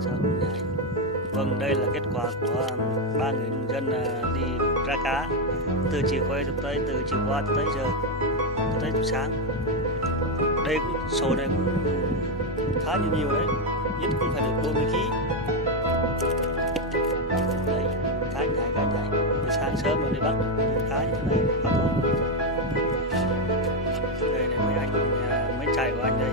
sao không nhái. Vâng, đây là kết quả của ba người nông dân đi ra cá từ chiều qua từ chiều qua tới giờ, tới sáng. Đây số này cũng khá nhiều đấy, ít cũng phải được 40 kg. Đấy, cá nhảy từ sáng sớm rồi đi bắt cá như thế này khá tốt. Đây này mấy anh, mấy chài của anh đây.